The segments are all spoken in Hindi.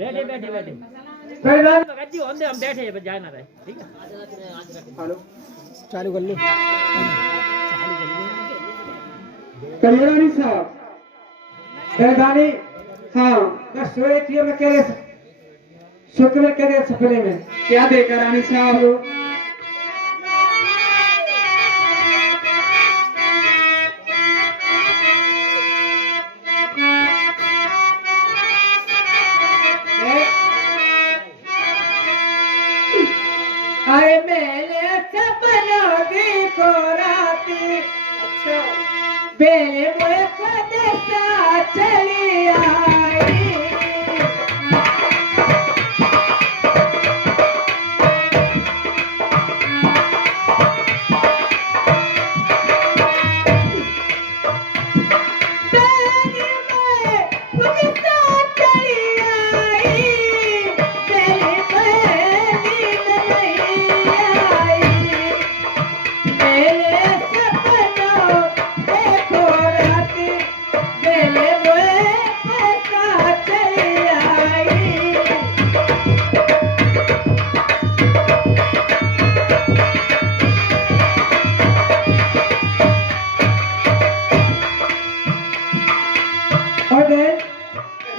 बैठे बैठे बैठे पहलवान गद्दी होंदे हम बैठे हैं, जाना रहे। ठीक है, हेलो चालू कर लो। कल्याणी साहब पहलवानी हाँ बस सोए थी मैं कह रहे शुक्र में कह रहे सपने में क्या देखा रानी साहब आए मैंने सपनों की को राती अच्छा बेले मोए कदसा चली आई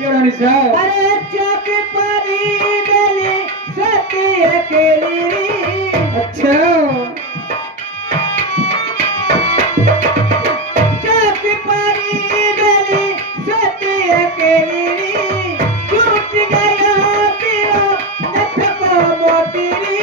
अरे चौक परी गली सती अकेली अच्छा चौक परी गली सती अकेली टूट गया पियो नथ को मोतीरी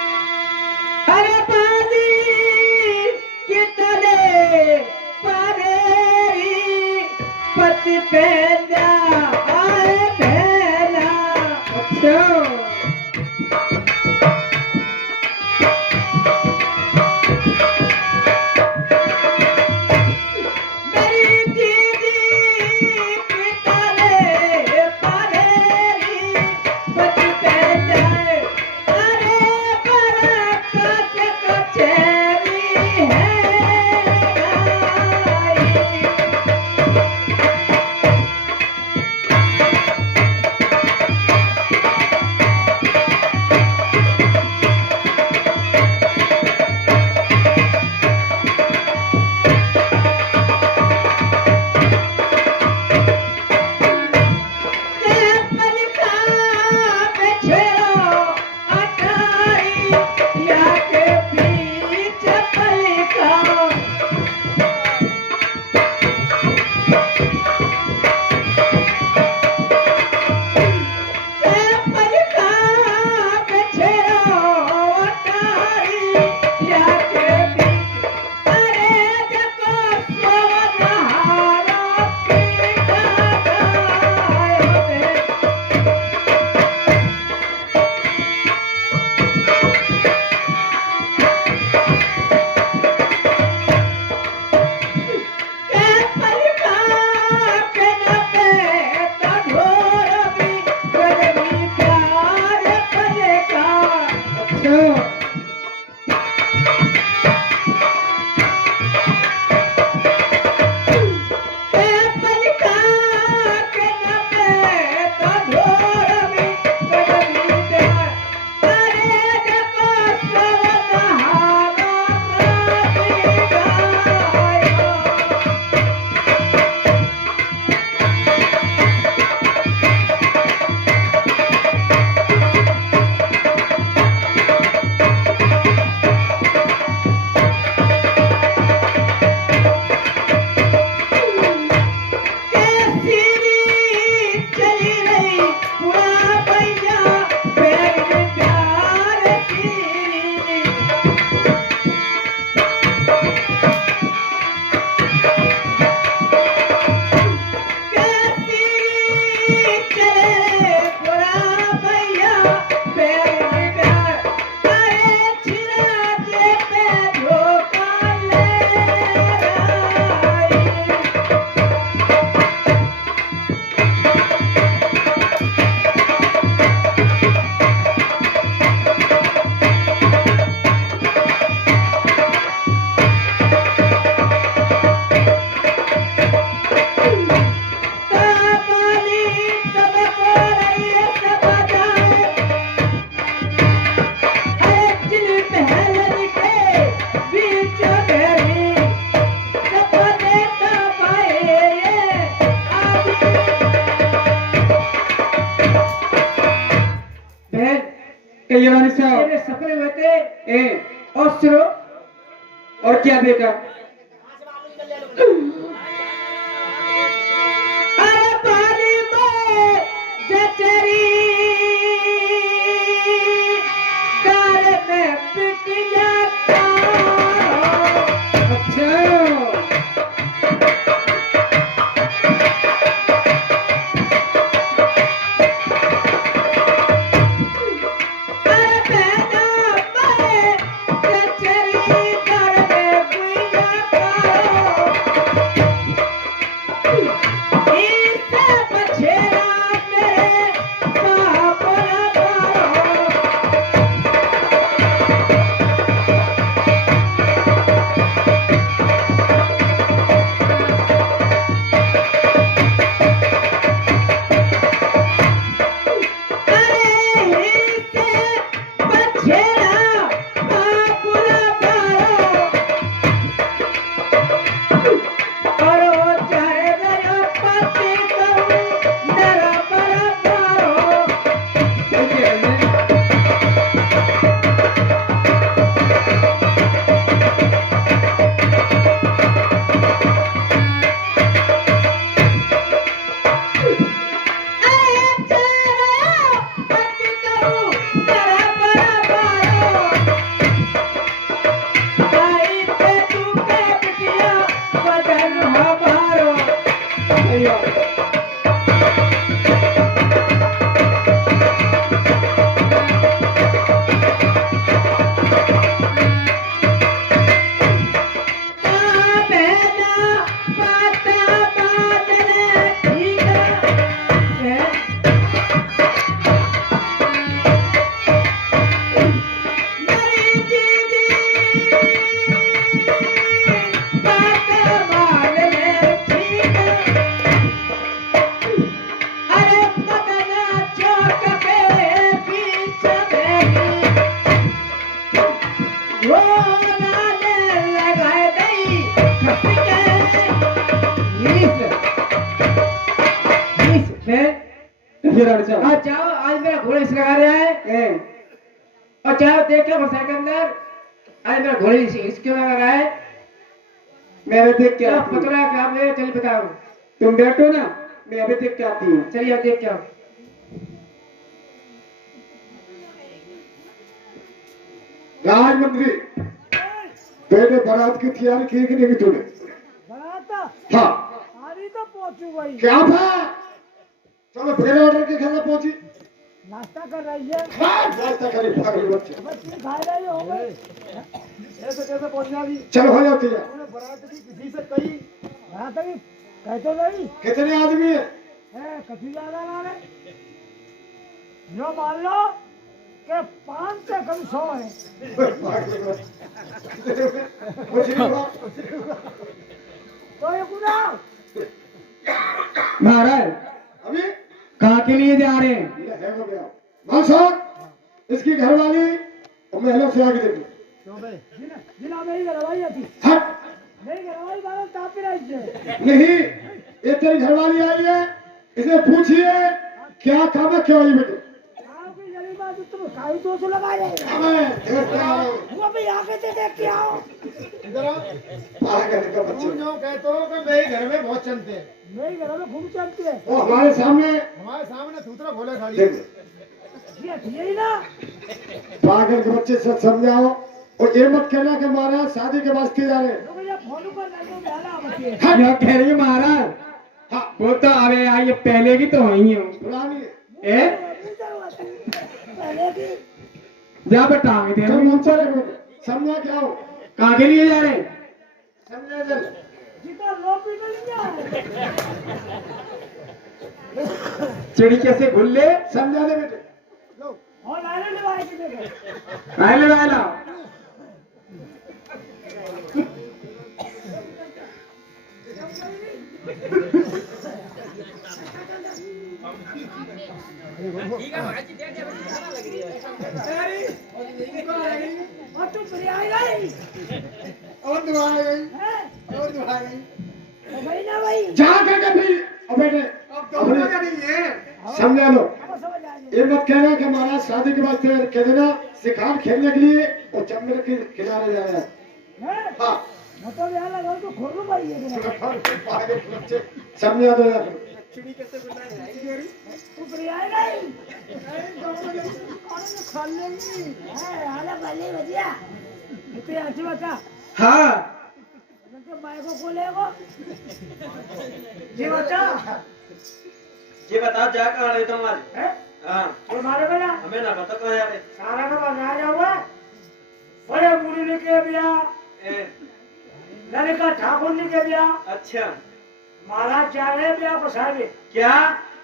अरे पानी कितने परेरी पति पैदा आए बहना अच्छा कल्याणी साहब मेरे सपने हुए थे ए और सुनो और क्या देखा? अरे पानी में जचरी दाल में बिक जाता। अच्छा अरे पैदा में जचरी दाल में बिक जाता। इससे बचेरा मेरे बाप न पारो। ठीक है भैया कल्याणी साहब आज जाओ, आज मेरा घोड़े से लगा रहा है ए और जाओ देखो बरसात के अंदर आज मेरा घोड़े से इसक्यों लगा रहा है। मेरे देख के क्या आती हूँ। पकड़ा क्या मैं चल बताओ। तुम बैठो ना मैं अभी देख के आती हूँ। चलिए आप देख के आओ। राजमंत्री पहले बारात की तैयारी की कि नहीं तूने? बारात हाँ अभी तो पहुंचू भाई। क्या था? चलो फिर ऑर्डर के खाना पहुंची। नाश्ता कर रही है, हाँ नाश्ता करे पागल बच्चे। बच्चे खा रही हो गए। ऐसे कैसे पहुंचना भी? चलो हो जाती है। बारात की किसी से कही बारात की कहते नहीं कितने आदमी है? है कभी ज्यादा ना रे। जो मान लो कि 5 से कम 100 है। पागल बच्चे। कुछ नहीं हुआ। तो ये कुदा महाराज अभी कहाँ के लिए जा रहे हैं? ये है हो गया। मान साहब इसकी घरवाली और महलों से आगे देखो। जिना मेरी घरवाली थी, हट मेरी घरवाली बारह तापी रही है। नहीं ये तेरी घरवाली आई है इसे पूछिए क्या काम है क्यों आई बेटे? आपकी जली बात तुम काई तो से लगा रहे हो। हमें देख के आओ। वो भी आगे से देख के आओ। इधर आओ। पागल का बच्चे। जो कहते हो कि मेरे घर में बहुत चलते हैं, मेरी घर में घूम चलती है। वो हमारे सामने हमारे सामने सूत्रा खोले खाली। देख यही ना पागल के बच्चे से समझाओ और ये मत कहना कि महाराज शादी के वास्ते जा रहे हैं। तो भैया फोन पर लगो मेला बचे। क्या कह रही है महाराज? हाँ वो तो अरे यार ये पहले की तो वही है। पुरानी है। ए पहले की जा बेटा आगे दे चल रहा हूँ। मंचा लगो समझा क्या हो कहाँ के लिए जा रहे हैं? समझा चल जितना लो पी मिल जाए। चिड़ी कैसे घुल ले? समझा दे बेटे। और लाने लगाए कि देखो आए ले आए ला। और तुम बिरयानी लाई और दुआ आ गई हैं? और दुआ आ गई तो भाई ना भाई जा करके भी और बेटे अब तो होगा नहीं है। समझा लो अब समझ आ गया। ये मत कहना कि महाराज शादी के बाद फिर कह देना सिखान खेलने के लिए और चमड़े के किनारे जा रहा है। हैं? हाँ मतलब यहाँ लगा तो खोल लो भाई ये दिन। समझा दो यार। ऊपर आए नहीं कौन ने खोल लेंगी है आला भले भजिया इतने अच्छी बता हाँ तो माय को खोलेगो जी बता ये बताओ जा कहाँ रहे तुम आज? हैं हाँ ये मारे बना हमें ना पता कहाँ जा रहे। सारा का बना जाओगे बड़े बूढ़ी लेके बिया लड़का ठाकुर लेके बिया अच्छा महाराज जा रहे बिया बसाए क्या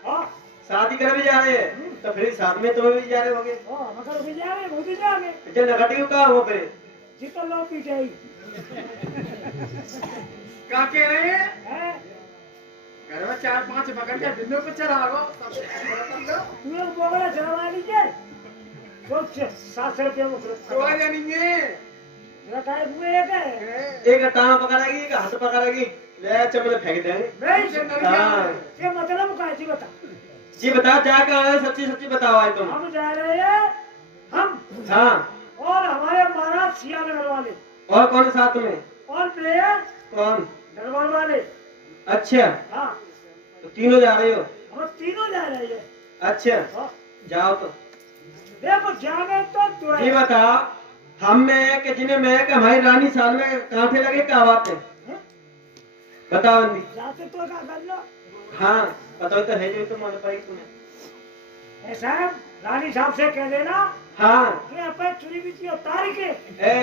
हाँ शादी कर भी जा रहे हैं तो फिर साथ में तुम भी जा रहे होगे। मगर भी जावे वो भी जावे जब नगटी का हो पे जितो लो पीटे क्या कह रहे हैं? हैं घर में 4-5 पकड़ के बिन्नों पे चढ़ाओ। तू एक बोगला चलवा लीजिए सोच 700 रुपये में कोई नहीं है। रखाए हुए एक एक टांग पकड़ेगी एक हाथ पकड़ेगी ले चमड़े फेंक देंगे। नहीं हाँ ये मतलब क्या जी बता जी बताओ जा कहाँ रहे सच्ची सच्ची बताओ आज तुम। हम जा रहे हैं हम हाँ और हमारे महाराज सियानगर वाले और कौन साथ में? और प्लेयर कौन? दरबार वाले अच्छा हाँ तो तीनों जा रहे हो? हम तीनों जा रहे हैं अच्छा हाँ। जाओ तो देखो जाने तो तू ये बताओ हम में कि जिन्हें मैं कि हमारी रानी साल में कांटे लगे क्या बात है बताओ बंदी। जाते तो क्या कर लो हाँ बताओ तो है जो तो मालूम पड़ेगी तुम्हें। ऐसा है रानी साहब से कह देना हाँ कि अपन चुरी बीची उतार के ए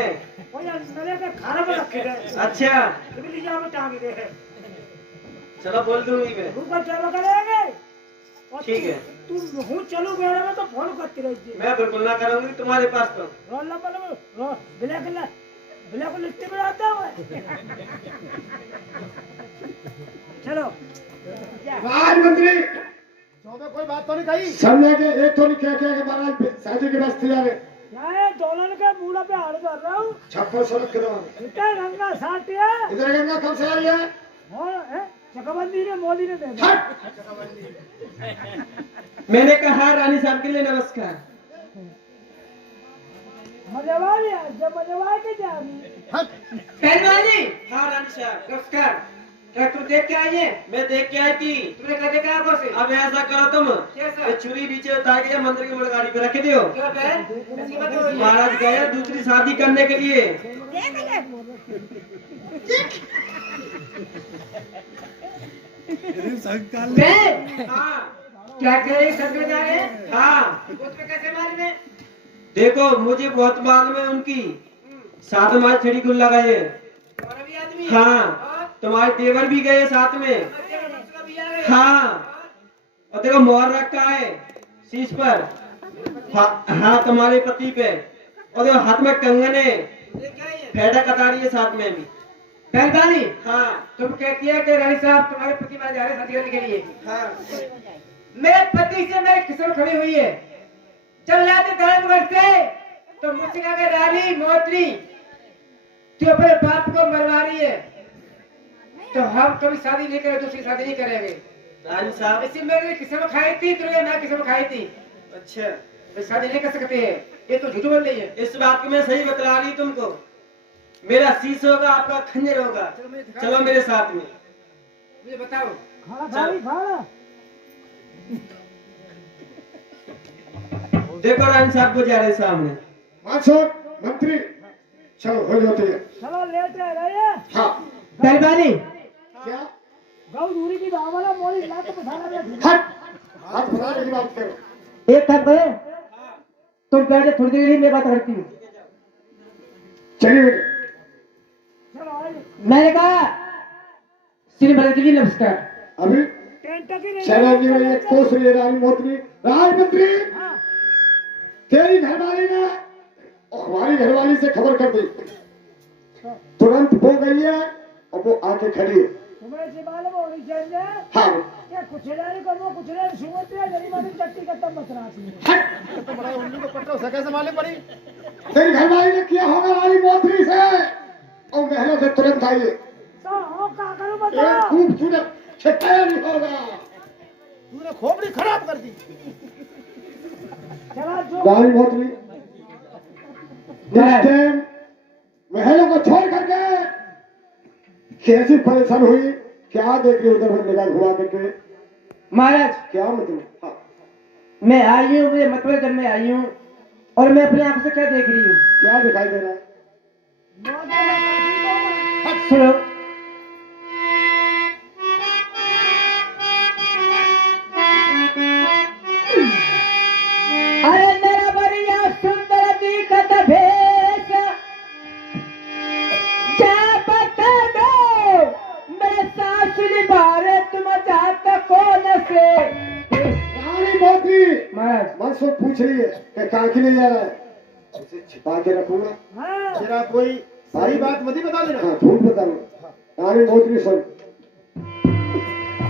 वो यार मेरे के खाना में रखे गए अच्छा तुम लीजिए में टांग दे चलो बोल दूंगी मैं। ऊपर चलो करेंगे और ठीक है। तुम हूँ चलो मेरे में तो फोन करती रहिए मैं बिल्कुल ना करूंगी तुम्हारे पास तो। रोल नंबर ब्लैक लिट्टी में आता हुआ चलो राजमंत्री चौबे कोई बात तो नहीं कही। समझा के एक तो नहीं कह के महाराज शादी के बाद तैयार है। क्या दोलन के बूढ़ा पे हाल कर रहा हूँ 56 साल के दौरान इतना गंगा साटी है इधर गंगा कब से आई है? और चकबंदी ने मोदी ने दे दिया हट! मैंने कहा रानी साहब के लिए नमस्कार। मजेवा लिया जब मजेवा के जा रही पहलवानी। हाँ रानी साहब नमस्कार। क्या तुम देख के आई है? मैं देख के आई थी। तुमने क्या देखा आंखों से? अब ऐसा करो तुम कैसा? ये छुरी बीचे उतार के मंदिर की गाड़ी पे रख दियो। क्यों बहन? ऐसी बात हो रही है? महाराज गए दूसरी शादी करने के लिए। बहन, हाँ क्या कह रही शंकर जा रहे हैं? हाँ उसमें कैसे मालूम है? देखो मुझे बहुत मालूम है उनकी साथ में छड़ी गुल लगाए। और अभी आदमी है? हाँ और? तुम्हारे देवर भी गए साथ में। तेरा दूसरा भी आ गया? हाँ और देखो मोहर रखा है शीश पर। हाँ तुम्हारे पति पे और देखो हाथ में कंगन है देख के आई है? फेडा कतारी है साथ में भी। पहलवानी, हाँ तुम कहती है कि रानी साहब तुम्हारे पति मारे जा रहे हैं शादी करने के लिए। हाँ मेरे पति से मेरी किस्मत खड़ी हुई है। चल जाते धर्मगढ़ से तो मुझसे कहा कि रानी मोत्री तू अपने बाप को मरवा रही है तो हम कभी शादी नहीं करेंगे, दूसरी शादी नहीं करेंगे। रानी साहब ऐसी मेरी किस्मत खाई थी, तुमने ना किस्मत खाई थी। अच्छा वे शादी नहीं कर सकते हैं, ये तो झूठ बोल रही है। इस बात की मैं सही बतला रही तुमको। मेरा शीश होगा आपका खंजर होगा। चलो मेरे साथ में। मुझे बताओ। खाना खा ली खाना देखो रानी साहब को जा रहे सामने। मानसोर मंत्री चलो हो जाते हैं। चलो लेट रहे हाँ पहलवानी, क्या गौ दूरी की दाम वाला मोदी लात पे खाना बैठ हट हाथ बनाने की बात करो। एक काम करें, तुम बैठे थोड़ी देर के लिए मैं बात करती हूँ। चलिए चलो आइए मैंने कहा श्री भरत जी नमस्कार। अभी टेंट की नहीं शहर जी में एक कोस रही है रानी मोत्री। राजमंत्री हाँ तेरी घरवाली ने और हमारी घरवाली से खबर कर दी, तुरंत हो गई है और वो आके खड़ी है। तुम्हें से मालूम होनी चाहिए हाँ क्या कुछ नहीं करो कुछ नहीं सुनते हैं जरी मारी चट्टी का तब मतरासी हट तो बड़ा उल्लू को पट्टा उसे कैसे मालूम पड़ी? तेरी घरवाली ने किया होगा रानी मोत्री से और महलों से तुरंत आइए। तो हम क्या करूं एक बताओ खूबसूरत छटाया नहीं होगा। तूने खोपड़ी खराब कर दी। चला जो रानी मोतरी इस टाइम महलों को छोड़ करके कैसी परेशान हुई, क्या देख रही उधर उधर निगाह घुमा करके? महाराज क्या मतलब? हाँ, मैं आई हूँ, मुझे मतलब जब मैं आई हूँ और मैं अपनी आंखों से क्या देख रही हूँ? क्या दिखाई दे रहा है? सुनो, अरे मेरा बढ़िया सुंदर दिखत भेष, क्या बता दो मेरे सासुरी बारे तुम जाते कौन से? रानी मोतरी महाराज मन से पूछ रही है कि कहाँ के लिए जा रहा है, उसे छिपा के रखूंगा। हाँ तेरा कोई सारी बात मत ही बता देना। हाँ, झूठ बताऊंगा। रानी मोतरी सुन,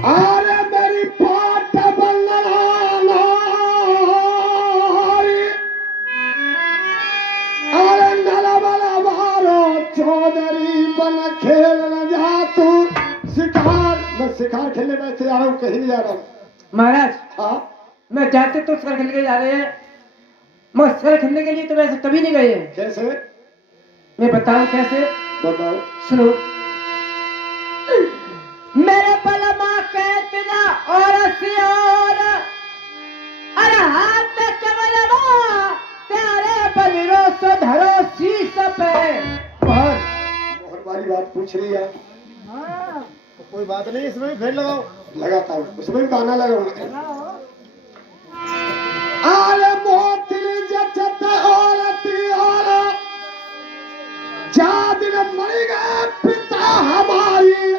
अरे मेरी पाट बल्लारी, अरे नला बला मारो चौधरी बन खेल न जा तू शिकार। मैं शिकार खेलने में जा रहा हूँ, कहीं नहीं जा रहा हूँ। महाराज, हाँ, मैं जाते तो शिकार खेलने के लिए जा रहे हैं, मगर शिकार खेलने के लिए तो वैसे कभी नहीं गए हैं। कैसे? मैं बताऊं कैसे? बताओ। सुनो, मेरे बलमा कहतना और सियोर, अरे हाथ कमलवा तेरे बलिरो सो धरो शीश पे। और मोहन वाली बात पूछ रही है, हाँ तो कोई बात नहीं, इसमें भी फेर लगाओ। लगाता हूँ, उसमें भी गाना लगाऊंगा। चलाओ अरे मोतिल जचत औरती और जा दिन मरी गए पिता हमारी,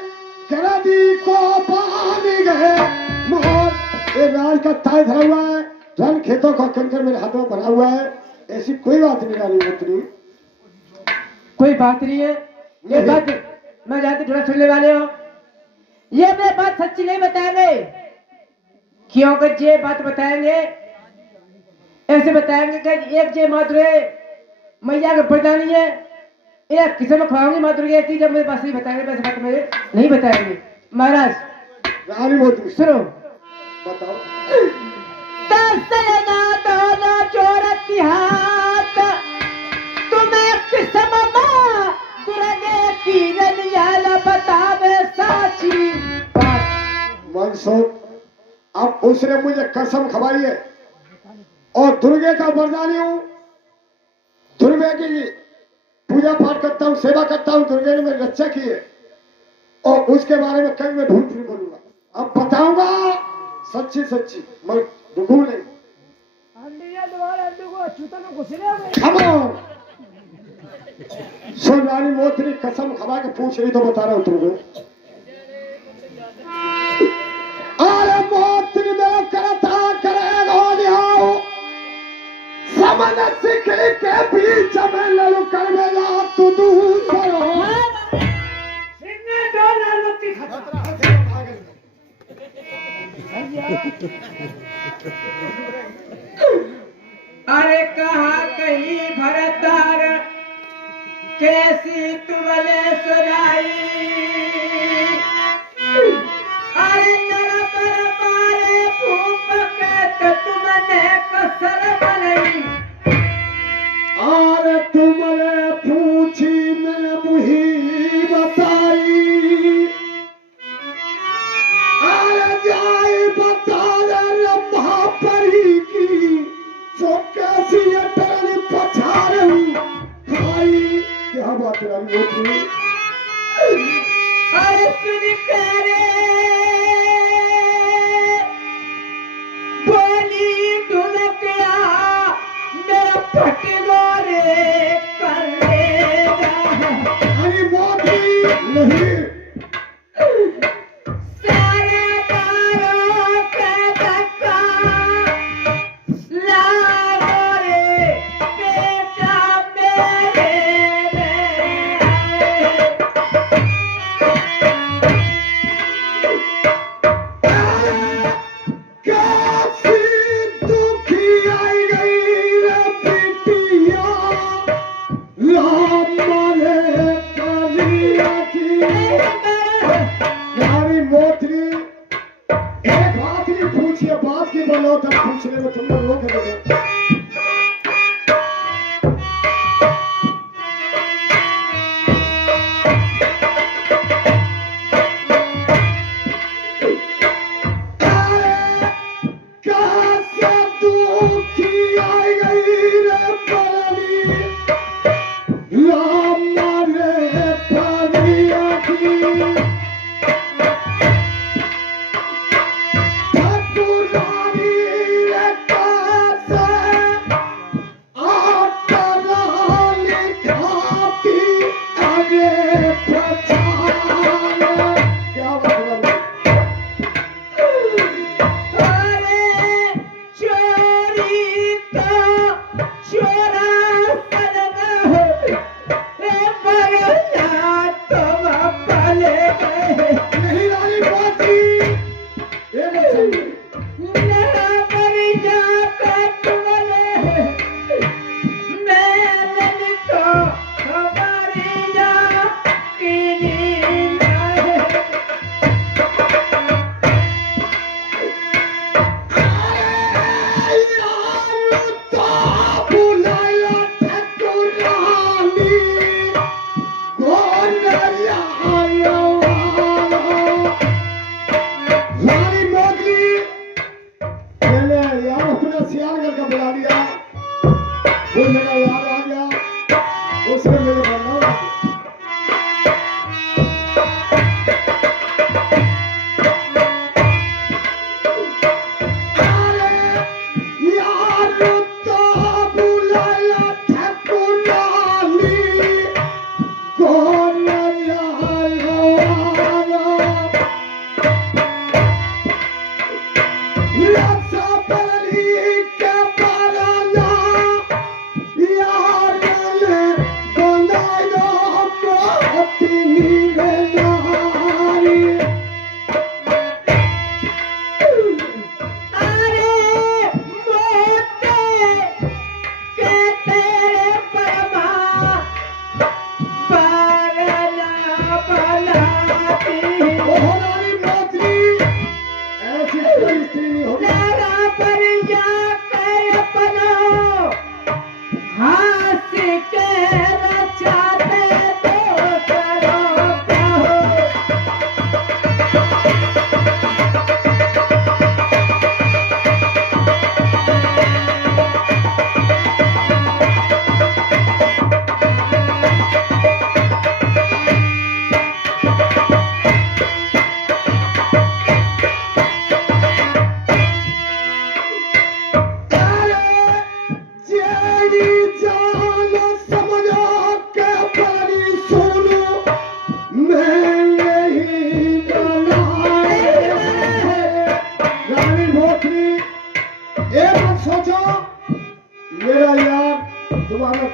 गरदी को पानी गए मोहन। ये राज का ताय धरा हुआ है, धन खेतों का कंकर मेरे हाथों में भरा हुआ है, ऐसी कोई बात नहीं रानी मोतरी। कोई बात नहीं है, ये नहीं। बात मैं जानती थोड़ा सुनने वाले हो, ये मैं बात सच्ची नहीं बताएंगे, क्योंकि ये बात बताएंगे ऐसे बताएंगे कि एक जे माधुरे मैया का प्रधानी है, एक किसी में खुआऊंगी माधुरी ऐसी, जब मेरे पास नहीं बताएंगे वैसे बात मेरे नहीं बताएंगे। महाराज रानी मोतरी सुनो, बताओ। दोनों चोरती हाथ तुम्हें किस्म दुर्गे की रनियाला बतावे साची बात। मनसुख, अब उसने मुझे कसम खवाई है और दुर्गे का वरदानी हूँ, दुर्गे की पूजा पाठ करता हूँ, सेवा करता हूँ, दुर्गे ने मेरी रक्षा की है और उसके बारे में कहीं मैं झूठ नहीं बोलूंगा। अब बताऊंगा सच्ची सच्ची, मैं रुकू नहीं। अंडिया द्वारा अंडे को अछूता में घुस रहे खमो सुन, रानी मोतरी कसम खवा के पूछ रही तो बता रहा हूँ तुमको। अरे मोतरी मेरा करता करेगा लियाओ, समन सिकड़ी के बीच में ललू कर मेरा तू दूसरो। सिंह डोला लुटी खता अरे कहा कहीं भरतार कैसी तुमने सुनाई, अरे तेरा बरबारे भूप के तो तुमने कसर बनाई। और तुमने पूछी मैंने मुही बताई, और जाए बता रम्भा परी की जो कैसी अटल पछाड़ खाई। क्या बात है रानी मोतरी? अरे सुन करे बोली ढुलकिया मेरा पटलो रे करे रानी मोतरी नहीं, सारे दारों के धक्का लागो रे बेटा मेरे कैसी दुखी आई गई रे बिटिया, राम माने कलिया की। रानी मोतरी एक बात नहीं पूछी है, बात की बोलो तब पूछने में तुम लोग रोक रहे हो।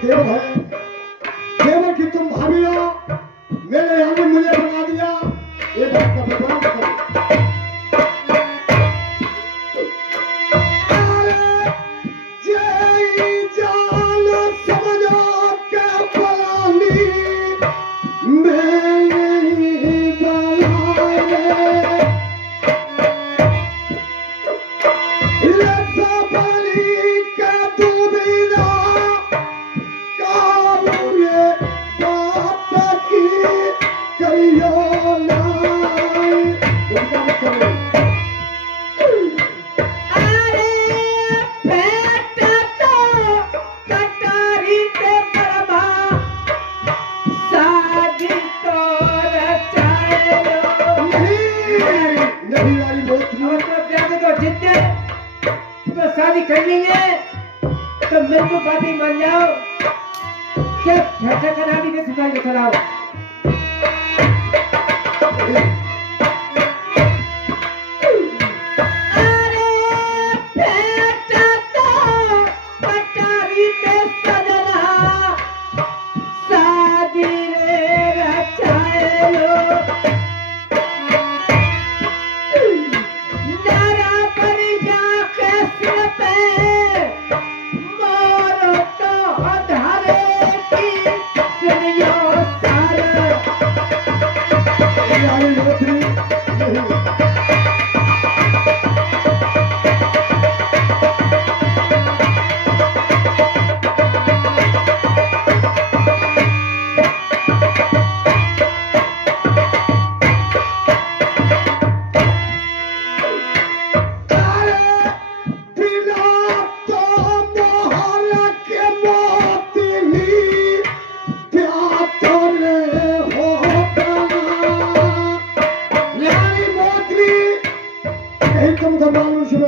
देव है, देवर की तुम भाभी हो, मेरे यहाँ ने मुझे बना दिया, ये बात का भगवान करो। अरे जय जान समझो के पलानी, मैं नहीं बनाए, ये सबली के दुबिना काबूले बात की करियो नाई। उनका करो अरे पेट तो कटारी पे परमा, शादी तो रचायो। नहीं वाली बहुत और तो ब्याह में तो जितने तो शादी कर लेंगे तो मेरे को बातें मान जाओ, क्या ठेठा कनाडी के सिपाही को चलाओ। अरे पेट तो कटारी पे सजना, शादी रे रचायो। नारा पर जाके सिर पे मोरो तो अधारे की सुनियो सारा। वाली बहुत नहीं।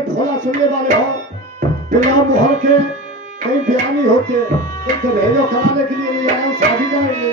ढोला सुनने वाले हो, बिना मोहर के कहीं बयान नहीं होते, एक दहेजो कराने के लिए नहीं आया हूँ, शादी जाएंगे।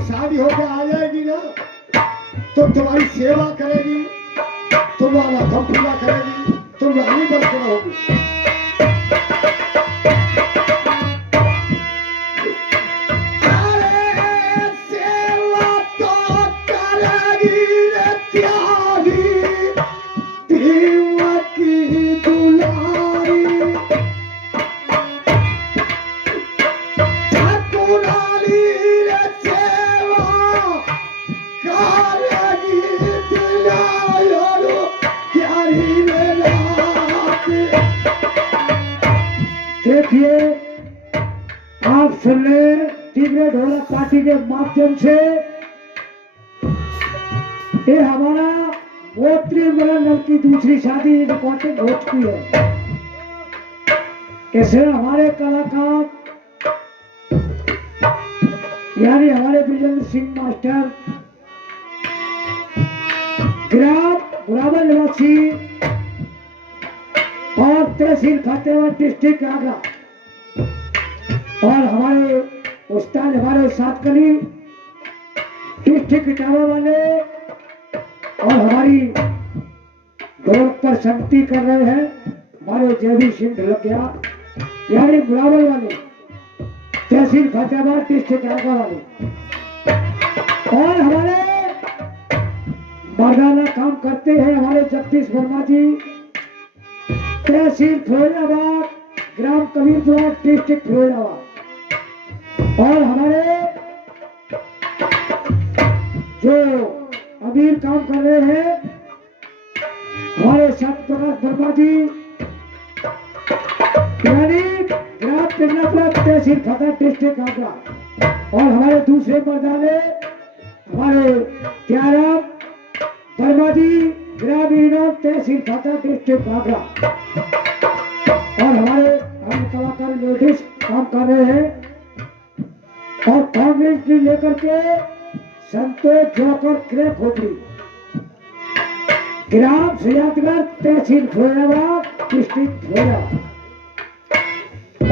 शादी होकर आ जाएगी ना तो तुम्हारी सेवा करेगी, तुम्हारा गम पूरा करेगी, तुम रानी बन के रहोगी। देखिए आप सुन ले तीव्र ढोलक पार्टी के माध्यम से ये हमारा मोत्री मिलन की दूसरी शादी रिकॉर्डिंग हो चुकी है। कैसे हमारे कलाकार यानी हमारे विजेंद्र सिंह मास्टर ग्राम गुराबल निवासी और तहसील फतेहाबाद डिस्ट्रिक्ट आगरा और हमारे उस्ताद हमारे सातकली डिस्ट्रिक्ट इटावा वाले और हमारी दौड़ पर संगति कर रहे हैं हमारे जयवीर सिंह ढलकिया यानी गुलाबल वाले तहसील फतेहाबाद डिस्ट्रिक्ट आगरा वाले और हमारे मर्दाना काम करते हैं हमारे जगदीश वर्मा जी तहसील फिरोजाबाद ग्राम कबीरपुरा डिस्ट्रिक्ट फिरोजाबाद और हमारे जो अमीर काम कर रहे हैं हमारे सत्य प्रकाश वर्मा जी यानी ग्राम पिंगलापुरा तहसील फतेह डिस्ट्रिक्ट आगरा और हमारे दूसरे मर्दाने हमारे त्याराम वर्मा जी ग्रामीण तहसील फतेह डिस्ट्रिक्ट आगरा और हमारे हम कलाकार लेडीज काम कर रहे हैं और कांग्रेस की लेकर के संतोष जोकर क्रे खोपड़ी ग्राम सियातगढ़ तहसील फिरोजाबाद डिस्ट्रिक्ट फिरोजाबाद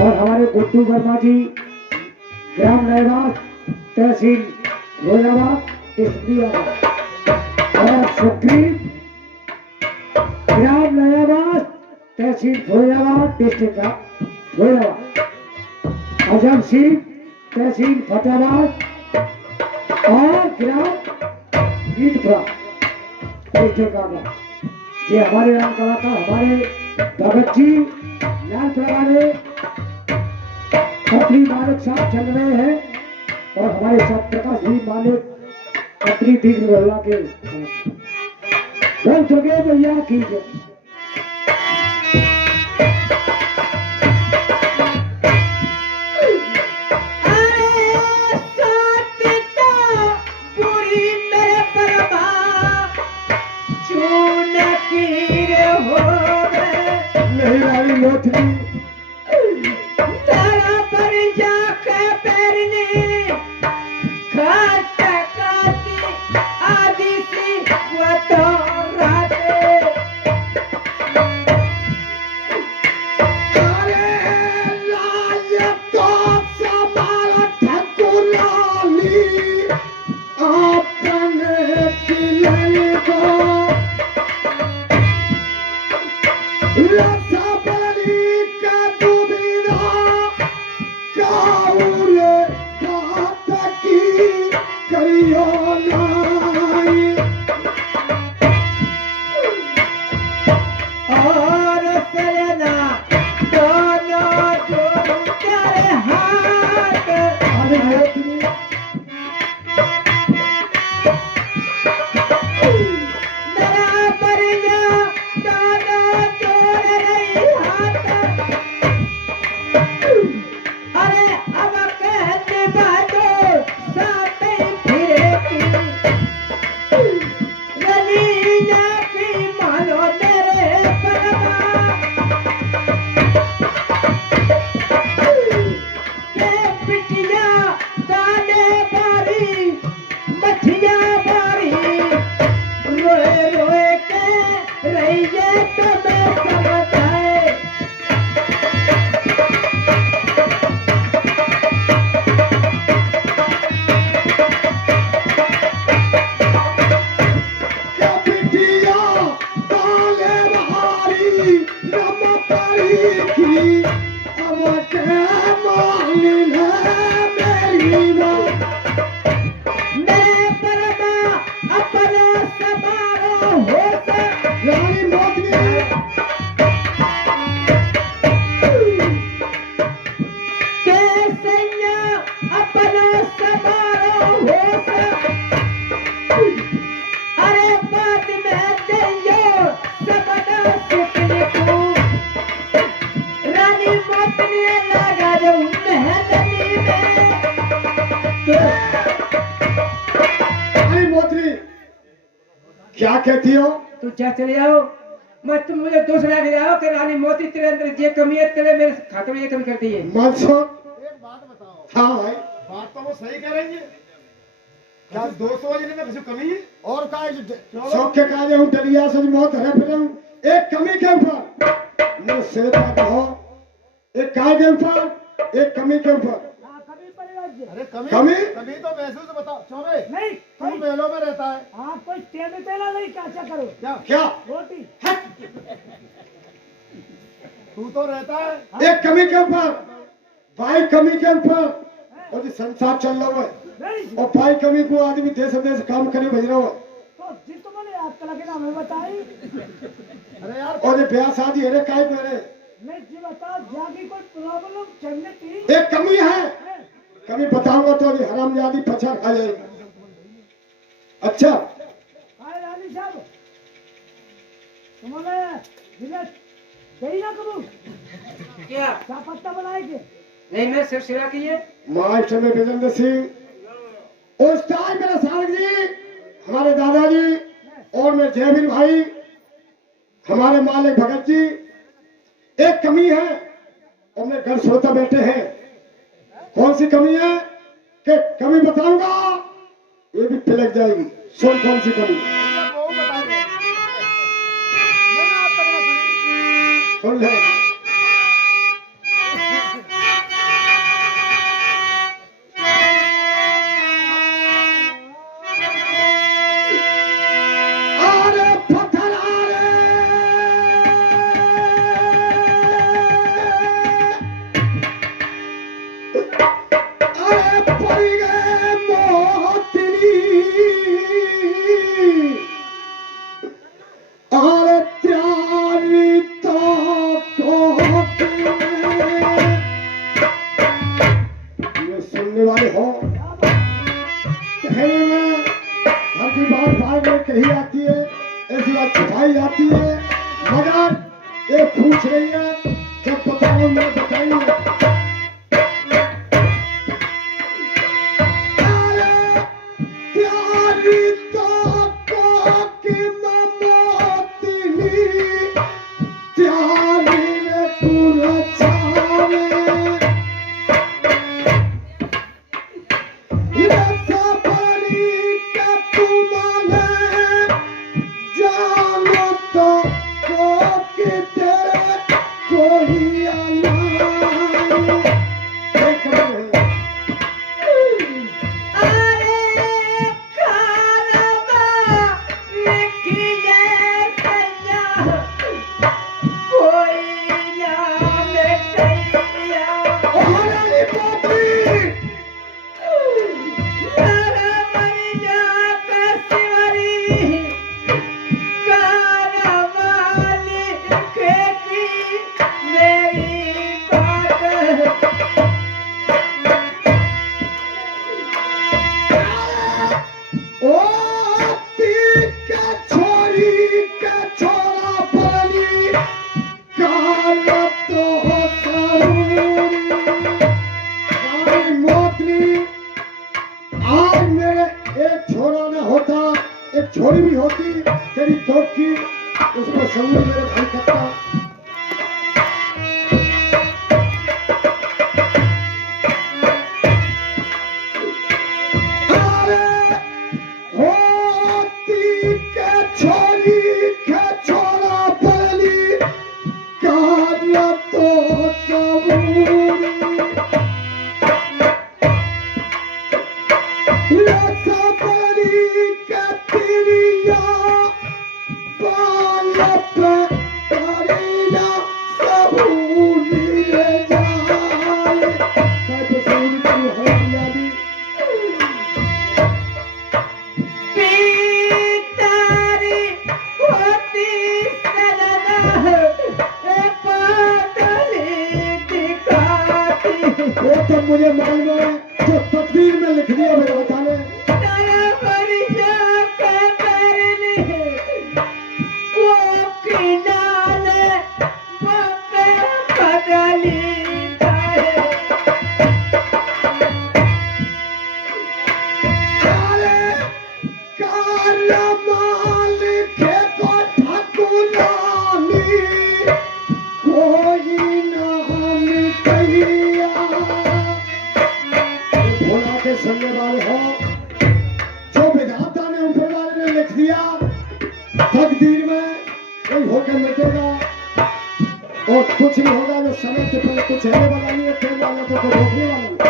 और हमारे गुड्डू वर्मा जी ग्राम नयवास तहसील फिरोजाबाद डिस्ट्रिक्ट और सुग्रीव ग्राम नयाबाद तहसील फिरोजाबाद डिस्ट्रिक्ट फिरोजाबाद अजम सिंह तहसील फतेहाबाद और ग्राम ईटपुरा डिस्ट्रिक्ट आगरा ये हमारे राम कलाकार हमारे भगत जी लालपुरा वाले अपनी मालिक साहब चल रहे हैं और हमारे साथ प्रकाश भी मालिक अपनी दीन मोहल्ला के बोल सके भैया कीजिए नहीं वाली मोथली क्या कहती हो? तू क्या चले जाओ मत तुम मुझे दूसरा गिराओ कि रानी मोती तेरे अंदर ये कमी है तेरे मेरे खाते में ये कमी करती है। मनसुख एक बात बताओ। हाँ भाई बात तो वो सही करेंगे। क्या 200 जिले में किसी कमी है? और का शौक के काजे हूँ डलिया से मौत है फिर हूँ एक कमी के ऊपर मुझसे कहो एक काय के ऊपर एक कमी के ऊपर आज अरे कमी कमी? कमी तो महसूस बताओ चौबे नहीं तू मेलों में रहता है आप कोई तेल तेला नहीं क्या करो क्या क्या रोटी तू तो रहता है एक कमी के ऊपर भाई कमी के ऊपर और जो संसार चल रहा है नहीं और भाई कमी को आदमी देश देश काम करने भेज रहा है तो जिस तुमने आपका लगे हमें बताई अरे यार और ये ब्याह शादी है रे काय मेरे मैं जी बता जागी कोई प्रॉब्लम चलने थी एक कमी है कमी बताऊंगा तो ये हरामजादी पछा खा जाएगी अच्छा आए रानी साहब तुम्हारे दिनेश गई ना कबू क्या क्या पत्ता बनाएंगे नहीं मैं सिर्फ सेवा की है मास्टर में विजेंद्र सिंह उस टाइम मेरे सारंग जी हमारे दादाजी और मैं जयवीर भाई हमारे मालिक भगत जी एक कमी है और मेरे घर श्रोता बैठे हैं कौन सी कमी है कि कमी बताऊंगा ये भी पिलक जाएगी सुन कौन सी कमी वो बता दो मैंने आज तक ना सुनी सुन ले अरे पत्थर अरे पड़ी गए मोहतनी अरे त्यारी तो ये सुनने वाले हो कहने में हर की बात बार में कही आती है ऐसी बात छुपाई जाती है मगर ये पूछ रही है जब बताओ मैं बताइए प्यारी तो की ममोतिनी प्यारी ने पूरा चावे ये सबरी का तुम्हारे जानो तो को के तेरे कोई अनाए एक मिनट हमारी पोती ओ के छोरी के छोरा बनी काल तो करूरी भाई मोतली आज मेरे एक छोरा न होता एक छोरी भी होती तेरी दौड़ की उस पर संग मेरे भाई करता होती के छोरी के छोरा बनी काल तो करूरी मुझे मालूम है जो तस्वीर में लिख दिया मेरे बता ने सुनने वाले हो जो विधाता ने ऊपर वाले ने लिख दिया तकदीर में कोई होकर मिटेगा और कुछ नहीं होगा जो समय के पहले कुछ है वाला नहीं है फिर वाला तो कोई रोकने वाला नहीं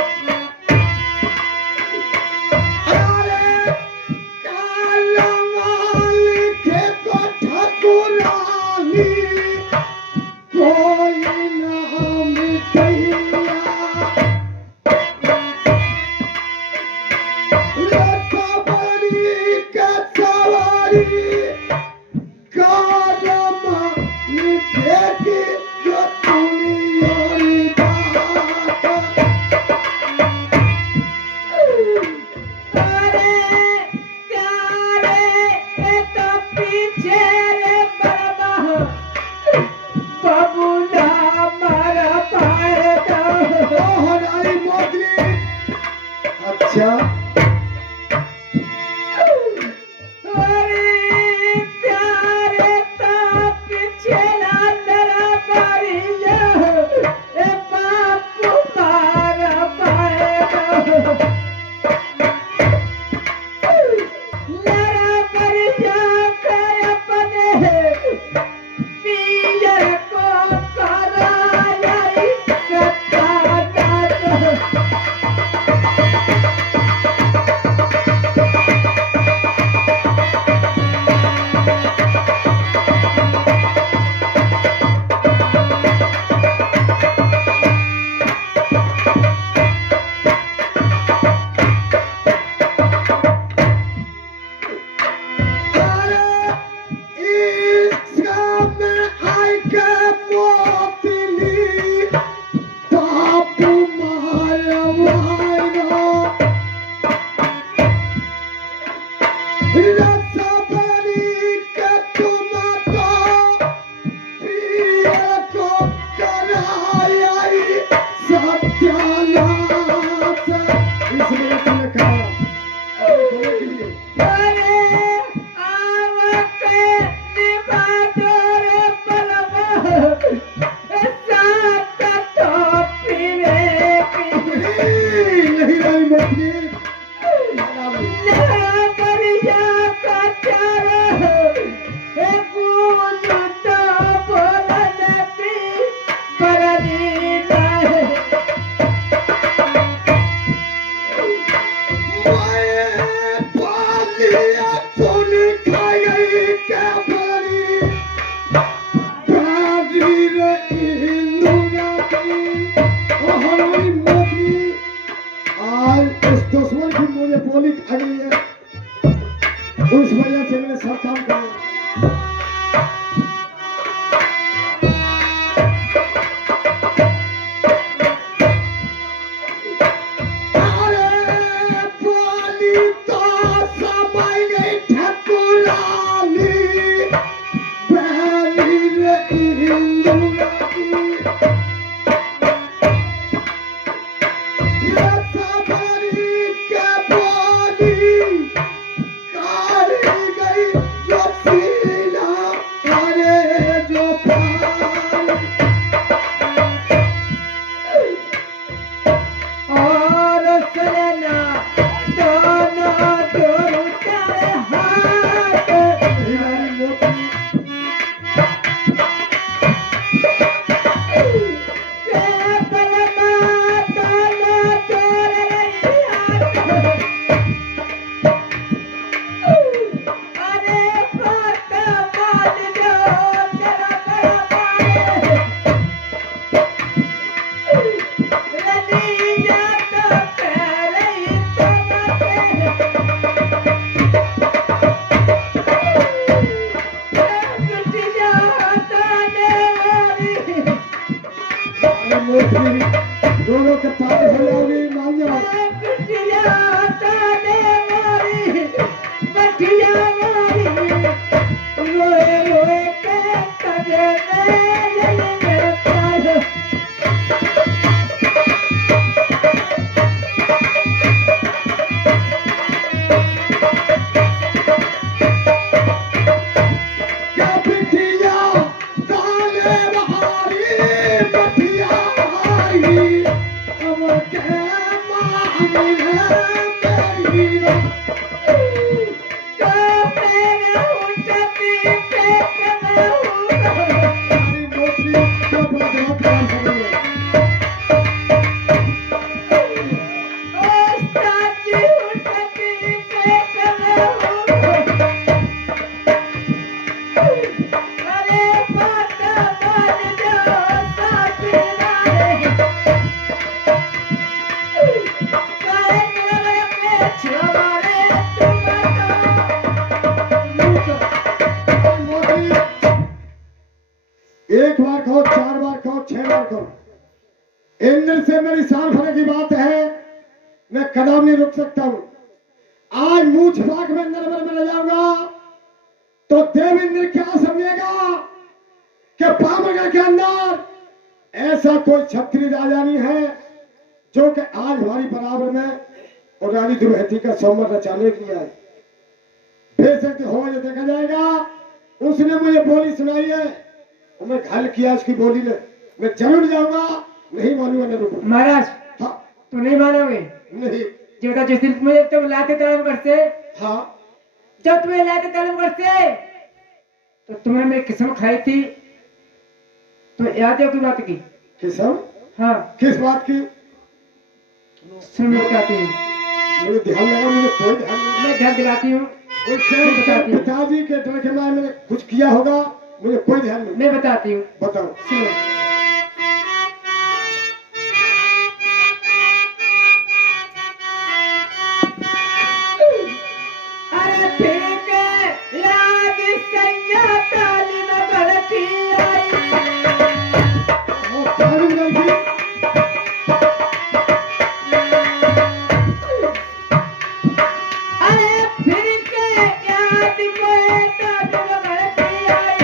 अच्छा उस वजह से मैंने सब काम किया। दोनों के पास हरियाणी मान जाओ। एक बार खाओ, 4 बार खाओ, 6 बार खाओ, इनमें से मेरी साल भर की बात है, मैं कदम नहीं रुक सकता हूं। आज मुंह छिपा के मैं नरवर में ले जाऊंगा तो देवेंद्र क्या समझेगा कि पामगढ़ के अंदर ऐसा कोई छत्री राजा नहीं है जो कि आज हमारी बराबर में और रानी दुर्वहती का संवर रचाने के लिए आए। बेशक हो ये देखा जाएगा। उसने मुझे बोली सुनाई है और मैं घायल किया उसकी बोली ने। मैं जरूर जाऊंगा, नहीं मानूंगा न रुकूंगा। महाराज हाँ तो नहीं मानोगे? नहीं। जो था जिस दिन मुझे तुम लाते धर्मगढ़ से, हाँ जब तुम्हें लाते धर्मगढ़ से तो तुम्हें मैं कसम खाई थी, तो याद है कोई बात की? किसम? हाँ किस बात की? सुन लो क्या थी। मुझे ध्यान लगा, मुझे कोई ध्यान नहीं। मैं ध्यान दिलाती हूँ, उससे बताती हूँ। पिताजी के डर के मारे मैंने कुछ किया होगा, मुझे कोई ध्यान नहीं। मैं बताती हूँ, बताओ। सुनो। अरे ठीक है, लाग सैया काली में गलती आई। और कानून गलती? अरे फिर के याद में काली में गलती आई।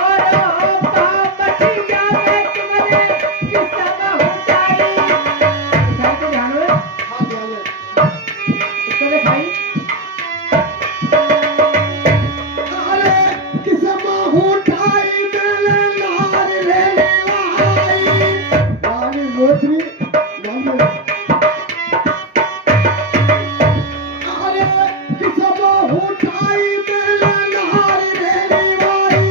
और ओ बाबचिया में तुम्हारे किस्सा में उठाई। उठाई तो ध्यान में? हाँ ध्यान है। चले भाई। अरे किसमा उठाई मेरे लाल रे आई। रानी मोतरी नाम में। अरे किसमा उठाई मेरे लाल रे आई।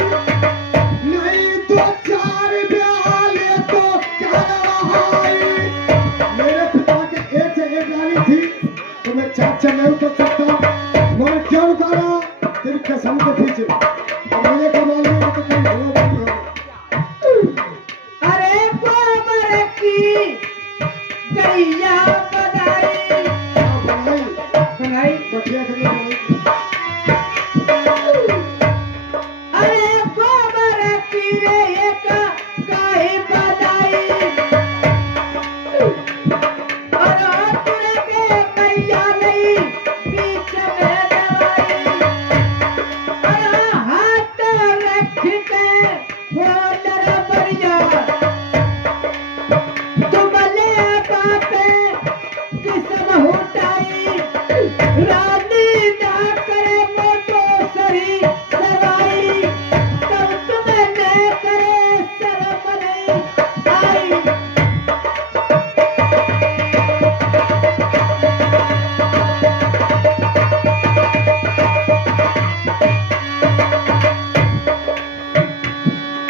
नहीं तो चार ब्याले तो क्या रहाई। मेरे पिता के एक से एक रानी थी, तो मैं चाचा नहीं उतर सकता। मैं क्यों उतारा? तेरी कसम के पीछे। और मुझे कमाल नहीं तो कोई हुआ नहीं होगा। अरे गोबर की गैया बनाई। हाँ, बनाई। बनाई। बढ़िया करिए बनाई। अरे गोबर की रे एक गाय बनाई। और तुरे के मैया नहीं बीच में दवाई। अरे हाथ रख के होलर बढ़िया तुमले बापे किस्म उठाई। रानी ना करे मोटो सरी सवाई, तब तुम्हें न करे शर्म नहीं आई।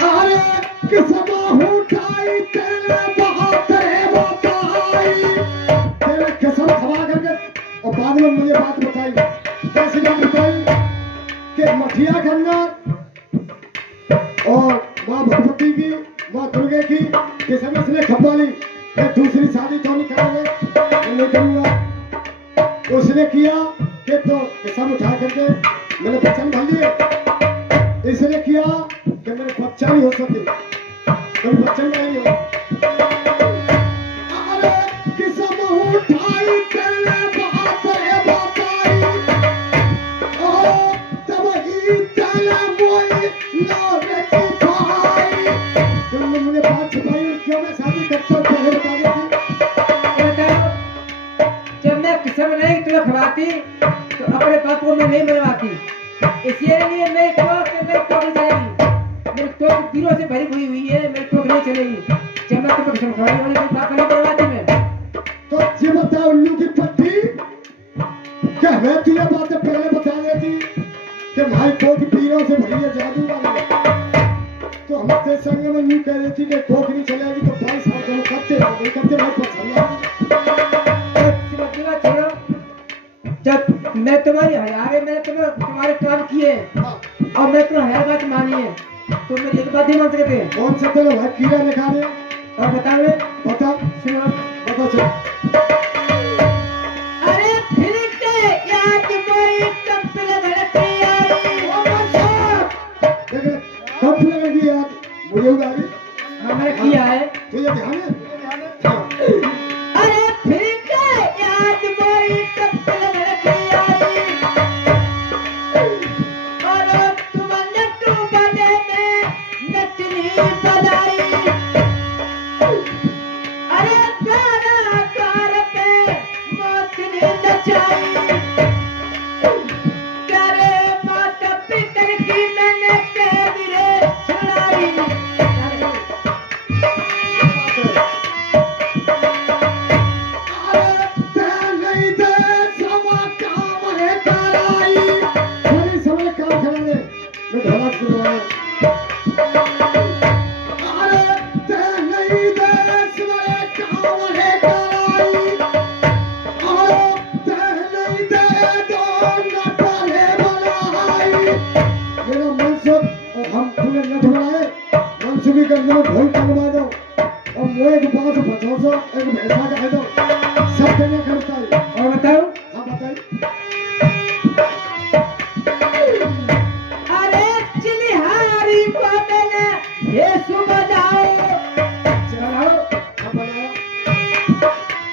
अरे किसमा उठाई तेरे बहादुर बताई। तेरे कसम खवा करके और बाद में मुझे बात बताई। कैसी बात बताई? कि मठिया के अंदर और माँ भगवती की, माँ दुर्गे की किसम इसने खपा ली कि दूसरी शादी क्यों नहीं करेंगे, मैं नहीं करूंगा। उसने किया कि तो कसम उठा करके मैंने वचन भर लिए। इसने किया कि मेरे बच्चा नहीं हो सके, कभी बच्चा नहीं हो। अरे किस्म उठाई तेरे बहादुर बताई। ओ तब ही तेरे मोई लागे छिपाई। तुमने मुझे बात छिपाई और क्यों मैं शादी करता हूँ पहले बता देती। ये बताओ, जब मैं किस्म नहीं तुम्हें खवाती तो अपने बाप को मैं नहीं मरवाती। इसलिए मेरी टोक नहीं चलेगी। मेरी टोक तीरों से भरी हुई है, मेरी टोक नहीं चलेगी। जब मैं तुम्हें किस्म खवाई वाली कोई बाप नहीं मरवाती मैं। तो ये बता उल्लू की पट्टी, क्या मैं तुझे बातें पहले बता देती कि भाई कोक पीरों से भरी है जादू वाली। तो हमारे संग में यूं कह देती कि कोक नहीं चलेगी तो भाई साहब दोनों करते भाई पसंद तो छोड़ो, जब मैं तुम्हारी हयारे मैंने तुम्हारे काम किए और मैं तुम्हें हर बात मानी है, तो मेरी एक बात नहीं मान सकते। कौन सा तेरे भाई कीड़ा निकाले? और बताओ बता सुनो। बता चल। अरे फिर के याद कोई कंपन धड़की आई। देख कब लगेगी याद मुझे उगाड़ी। हमने किया है। तुझे ध्यान है? हाँ। अरे फिर के याद कोई कंपन धड़की आई। और तुम नट्टू बने में नचनी बजाई। अरे गाना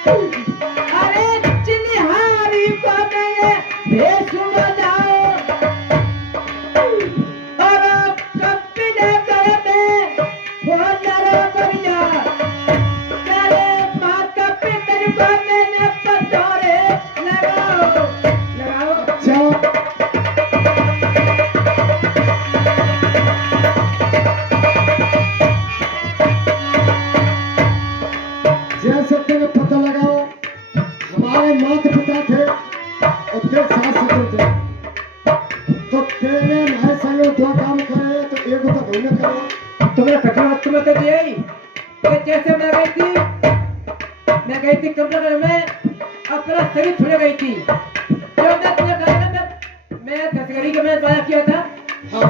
अरे चिन्हारी को मैंने भेष बनाओ और कपिले कर में वो नरा बढ़िया तेरे माता पिता को मैंने पतोरे लगाओ अच्छा जैसे तुम्हें पता लगाओ हमारे माता पिता थे और तेरे सास ससुर थे तो तेरे भाई संग दो काम करे तो एक तो भूल करो तुम्हें कठिन वक्त में तो यही कि जैसे मैं गई थी कंप्यूटर में अपना शरीर छोड़ गई थी जो मैं तुम्हें कहा था मैं दसगरी के मैं बाया किया था हाँ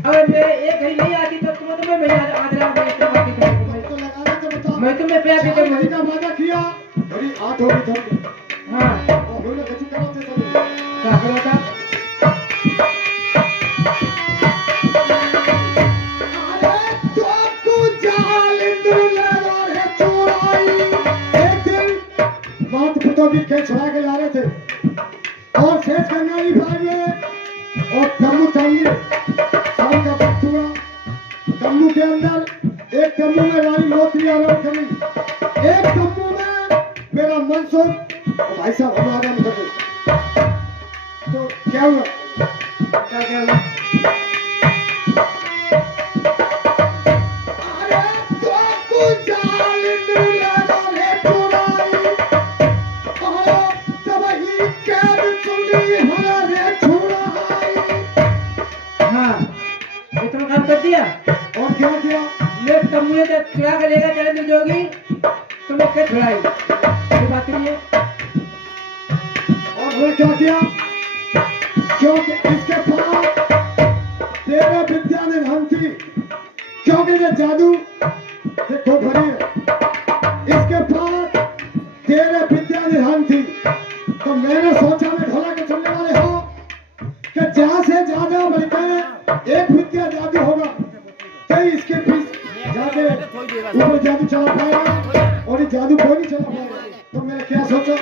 अगर मैं एक घड़ी नहीं आती तो तुम्हें मैं आदरा में इतना बाकी था तो लगाना तो बताओ मैं तुम्हें प्यार भी चार करूंगी घड़ी का वादा किया घड़ी 8 हो गई थी हाँ और हमने कच्ची करो थे सब क्या करो था अरे तो कुछ जाल इंद्र लगा है चोराई एक दिन मात पिता की के छुड़ा के ला रहे थे और शेष गंगाली भाई में और तम्बू चाहिए शाम का वक्त हुआ तम्बू के अंदर एक तम्बू में रानी मोती आलोक करी एक तम्बू में मेरा मनसुख और भाई साहब हम आराम कर रहे तो क्या हुआ क्या हुआ अरे तो कुछ जाल इंद्र लगा है चोराई और तब ही कैद सुनी हमारे छुड़ाई हाँ इतना काम कर दिया और क्या किया ये तमुए से चुरा के लेगा चले मिल जाओगी तुम्हें क्या छुड़ाई ये बात नहीं है और वो क्या किया क्योंकि इसके पास तेरा विद्या निधन थी क्योंकि ये जादू देखो भरी है इसके पास तेरे विद्या निधन थी तो मैंने सोचा मैं ढोला के सुनने वाले हो कि जहां से ज्यादा बढ़कर एक विद्या जादू होगा तो इसके पीछे जाके ऊपर जादू चला पाएगा और ये जादू कोई नहीं चला पाएगा तो मैंने क्या सोचा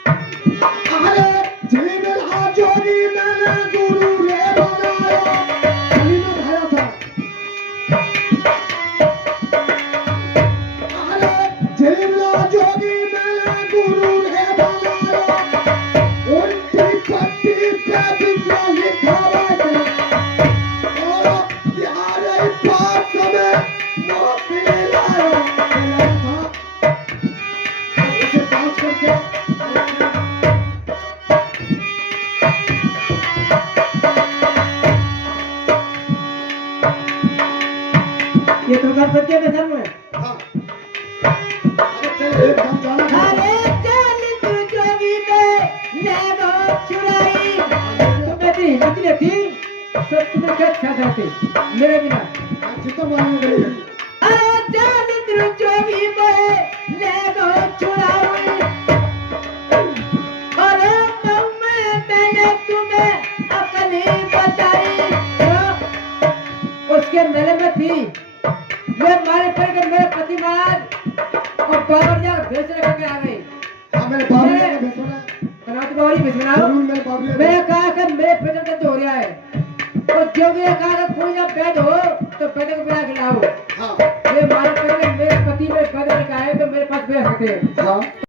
अरे जीवन आजोगी मैंने गुरु रे बनाया कली में भाया था अरे जीवन आजोगी मैंने गुरु रे बनाया उल्टी पट्टी पे बिना लिखा है और प्यारे पास में नौकरी लाया उसे डांस करके ये तो काम कर दिया मैं में हाँ अरे चल एक काम जाना था अरे चल तू जोगी में ले गो छुड़ाई तुम्हें थी निकली थी सब तुम्हें क्या चाहते मेरे बिना जितना मालूम गई अरे चल तू जोगी में ले गो छुड़ाई अरे मम्मी मैंने तुम्हें अपनी बताई उसके मेले में थी मैं मारे पड़ के मेरे पतिमान और बाबरिया भेज रखा के आ गई हाँ मेरे बाबू ने भेजना बनाओ तो बाबरी भेज बनाओ जरूर मेरे बाबू ने मैं कहा कि मेरे पेट में हो रहा है और जो भी कहा कि कोई ना बैठ हो तो पेट को बुला के लाओ हाँ ये मारे पड़ के मेरे पति में बैठ रखा है तो मेरे पास बैठ सकते हैं हाँ